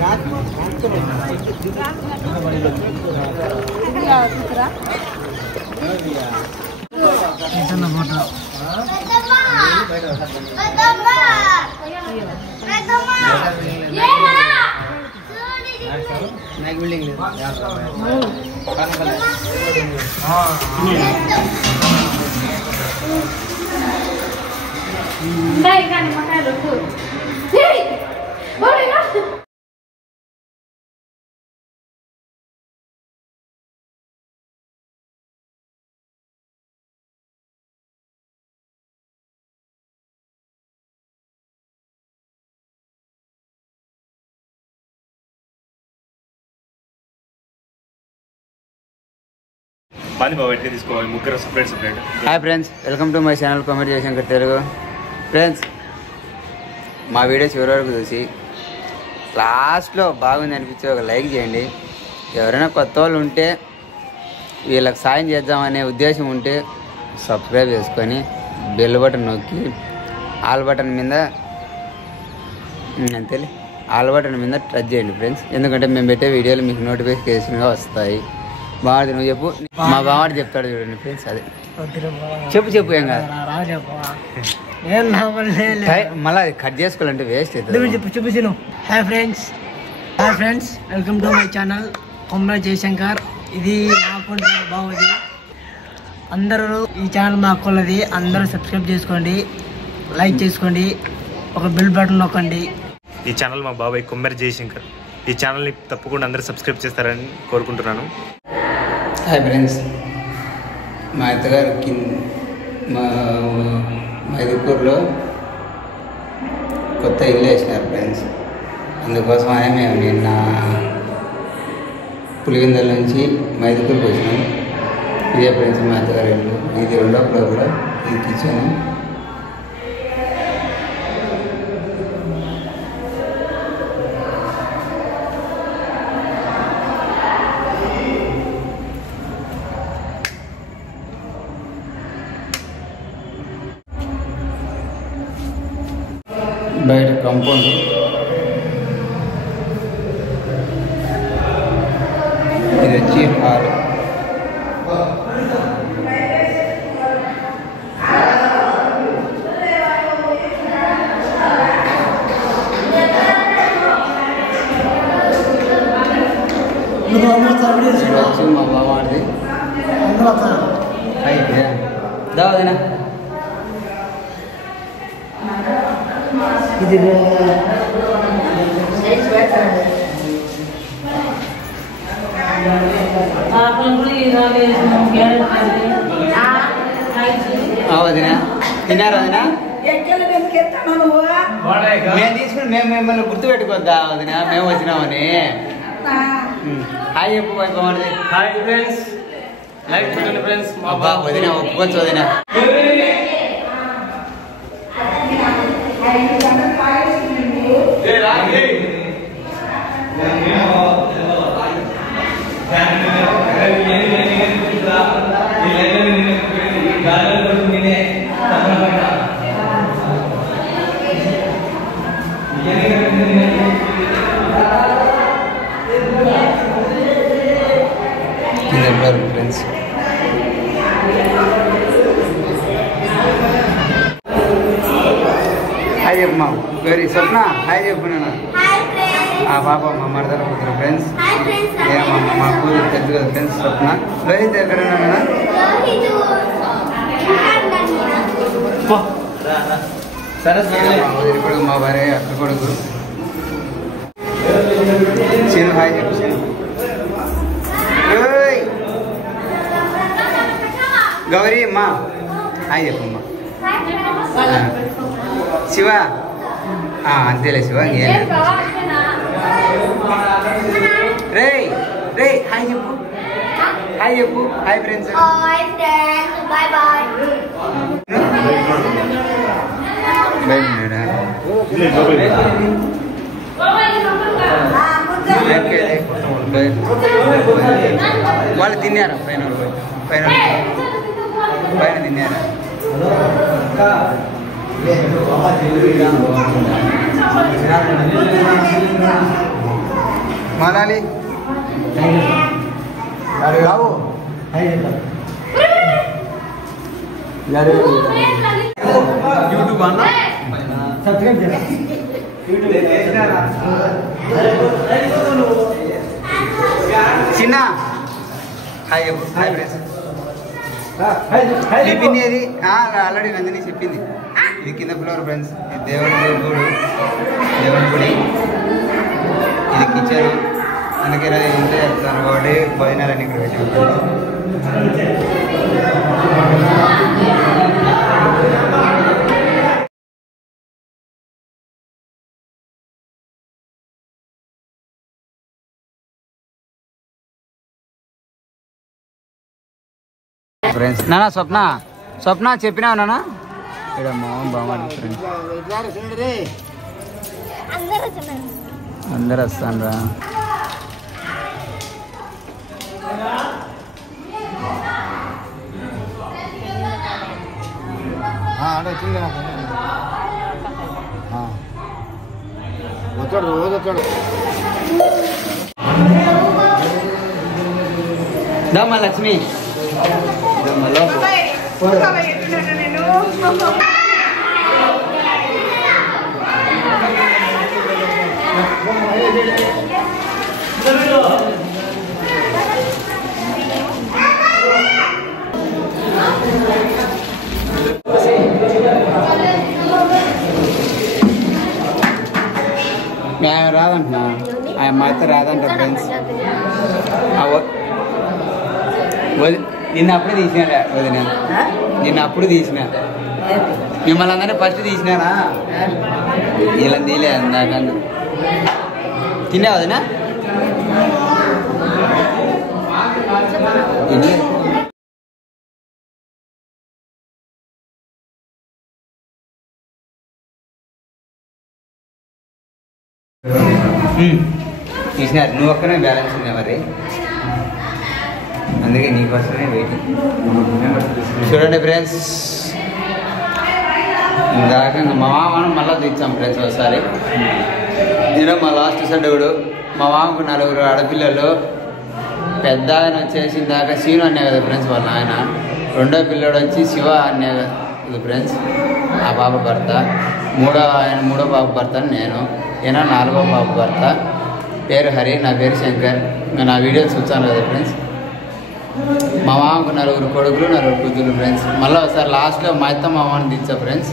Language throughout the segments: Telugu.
Hi friends, welcome to my channel comedy Jayashankar Telugu. Friends, మా వీడియో చివరి వరకు చూసి లాస్ట్లో బాగుంది అనిపించి ఒక లైక్ చేయండి. ఎవరైనా కొత్త వాళ్ళు ఉంటే వీళ్ళకి సాయం చేద్దామనే ఉద్దేశం ఉంటే సబ్స్క్రైబ్ చేసుకొని బెల్ బటన్ నొక్కి ఆల్ బటన్ మీద అంతేలే ఆల్ బటన్ మీద టచ్ చేయండి ఫ్రెండ్స్. ఎందుకంటే మేము పెట్టే వీడియోలు మీకు నోటిఫికేషన్గా వస్తాయి. బాగుంది, నువ్వు చెప్పు. మా బావాడు చెప్తాడు చూడండి ఫ్రెండ్స్. అదే చెప్పు ఏం కాదు. మళ్ళీ కట్ చేసుకోవాలంటే వేస్ట్ అవుతుంది. చెప్పు. Hi friends, welcome to my channel comedy Jayashankar. ఇది నా అకౌంట్ బాగుంది. అందరూ ఈ ఛానల్ మా అకౌంట్ది. అందరూ సబ్స్క్రైబ్ చేసుకోండి, లైక్ చేసుకోండి, ఒక బెల్ బటన్ నొక్కండి. ఈ ఛానల్ మా బాబాయ్ కొమ్మరి జయశంకర్. ఈ ఛానల్ని తప్పకుండా అందరూ సబ్స్క్రైబ్ చేస్తారని కోరుకుంటున్నాను. హాయ్ ఫ్రెండ్స్, మా అత్తగారు మా మైదుకూరులో కొత్త ఇల్లు వేసినారు ఫ్రెండ్స్. అందుకోసమనే మేము నిన్న పులివెందుల నుంచి మైదుకూరుకి వచ్చినాం. ఇదే ఫ్రెండ్స్ మా అత్తగారు ఇల్లు. ఇది రెండో ఫ్లోర్లో, ఇది కిచెన్. బయట కాంపౌండ్, ఇది వచ్చి హాల్. వచ్చి మా బావాడిది అయితే దావదేనా ఇది వదినా తిన్నారా? వదినా మేము తీసుకుని మేము మిమ్మల్ని గుర్తుపెట్టుకోద్దా వదినా మేము వచ్చినామని? హాయ్ చెప్పు బాగుంది. హాయ్ ఫ్రెండ్స్, లైక్ చేయండి ఫ్రెండ్స్. అబ్బా వదినా ఒప్పుకోవచ్చు వదినా. ఫ్రెండ్స్, హాయ్ చెప్పు మా వెరీ స్వప్న. హాయ్ చెప్పు. నేను ఆ పాప మా మరదల కూతురు ఫ్రెండ్స్. మా కూతురు తెలుసు కదా ఫ్రెండ్స్ స్వప్న. రోహిత్ ఎక్కడ ఉన్నా? కొడుకు మా భార్య అక్క కొడుకు శను. హాయ్ చెప్పు శను. గౌరీ అమ్మా హాయ్ చెప్పమ్మా. శివ అంతేలే శివ. రే రే హాయ్ చెప్పు. హాయ్ చెప్పు. Hi friends. వాళ్ళు తిన్నారా? పైన పైన పైన తిన్నారా? మలాలి రావు యూట్యూబ్ అన్న సబ్స్క్రైబ్ చేయాలి. చిన్న హాయ్ హాయ్ ఫ్రెండ్స్ చెప్పింది అది ఆల్రెడీ నందిని చెప్పింది. ఇది కింద ఫ్లోర్ ఫ్రెండ్స్, ఇది దేవుడి గుడి, ఇది కిచెన్. అందుకే ఇంట్లో చెప్తాను కాబట్టి భోజనాలన్నీ ఇక్కడ పెట్టి ఫ్రెండ్స్. నానా స్వప్న చెప్పినావు నాన్న ఇక్కడ మామ బాగుంది ఫ్రెండ్స్. అందరు వస్తాను రా. వచ్చాడు రోజు వచ్చాడు. దమ్మా లక్ష్మి మేము రాదంటున్నా, ఆయన మా అయితే రాదంట ఫ్రెండ్స్. నిన్న అప్పుడు తీసినా వదిన, నిన్న అప్పుడు తీసిన మిమ్మల్ని అందరినీ ఫస్ట్ తీసినానా, ఇలా తీలే అందాక తిన్నా వదిన. తీసినారు, నువ్వు ఒక్కనే బ్యాలెన్స్ ఉన్నా మరి, అందుకే నీకోసమే వెయిటింగ్. చూడండి ఫ్రెండ్స్, ఇందాక మా మామను మళ్ళీ తెచ్చాం ఫ్రెండ్స్ ఒకసారి. నేను మా లాస్ట్ సడ్డవుడు, మా మామకు 4 ఆడపిల్లలు. పెద్ద ఆయన వచ్చేసి ఇందాక సీను అనే కదా ఫ్రెండ్స్ వాళ్ళ ఆయన. రెండో పిల్లడు వచ్చి శివ అనే కదా ఫ్రెండ్స్, ఆ పాప భర్త. మూడో పాప భర్త నేను, ఈయన 4వ పాప భర్త. పేరు హరి, నా పేరు శంకర్. నా వీడియోస్ చూస్తాను కదా ఫ్రెండ్స్. మా మామకు 4 కొడుకులు 4 కూతురు ఫ్రెండ్స్. మళ్ళీ ఒకసారి లాస్ట్లో మా అత్త మా మామని తెచ్చా ఫ్రెండ్స్.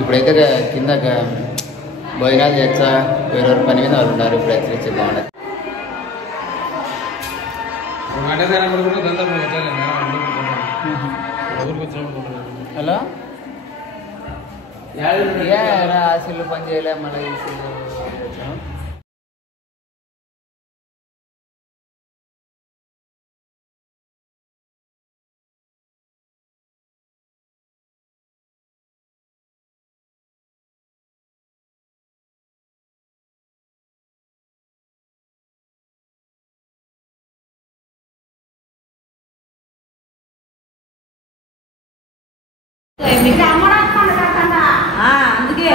ఇప్పుడైతే కింద భోజనాలు చేస్తా, వేరే పని మీద వాళ్ళు ఉన్నారు. ఇప్పుడు అయితే తెచ్చి బాగుండదు. హలో ఆశలు పని చేయలే మళ్ళీ అందుకే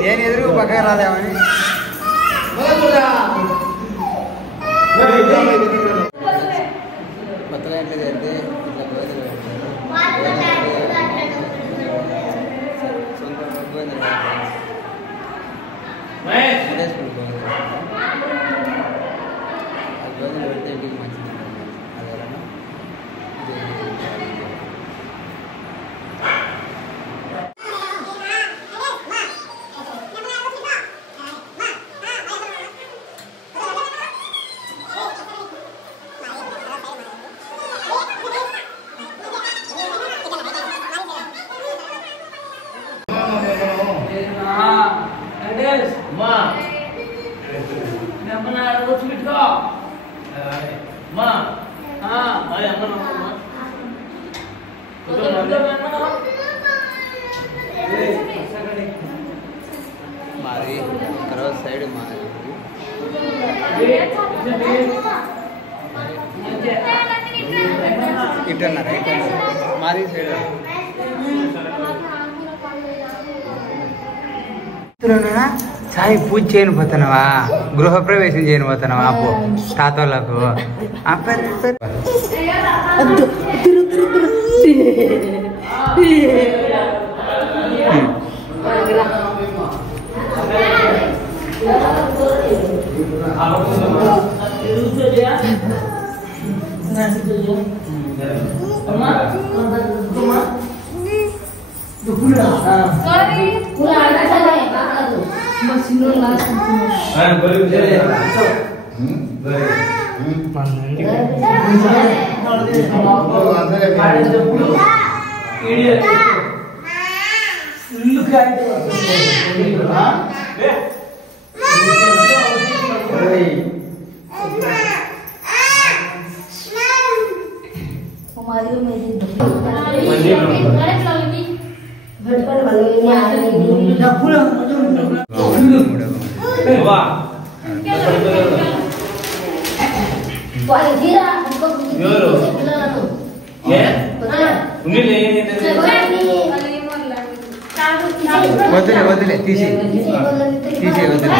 నేను ఎదురు పక్కన రాదేమని కొత్తగా ఇంట్లో చేస్తే ఇట్లా గోధులు పెడితే ఇంటికి మంచిది. మాది తర్వాత సైడ్ మాది ఇటన్నా రైట్ మాది సైడ్ సాయి పూజ చేయని పోతున్నావా గృహప్రవేశం చేయని పోతున్నావా అప్పు తాతోళ్ళకు వదిలే వదిలే తీసి వదిలే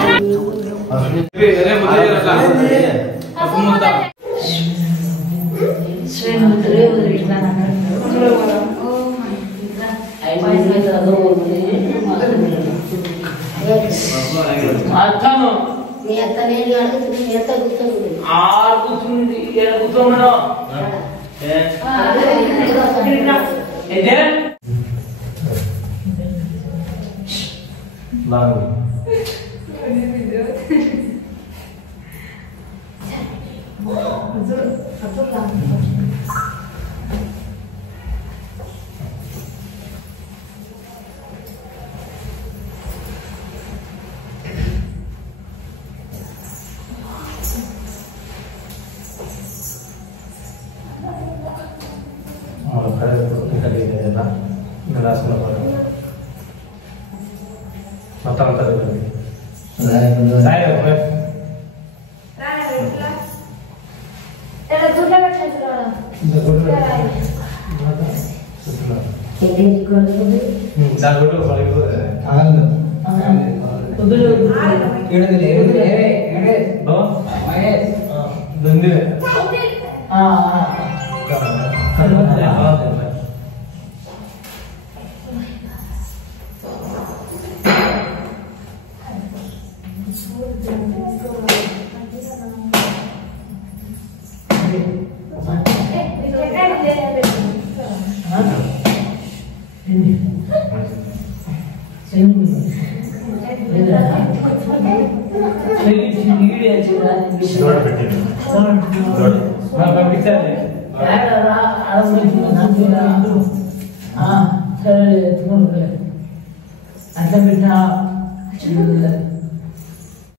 అట్లా పెట్టిన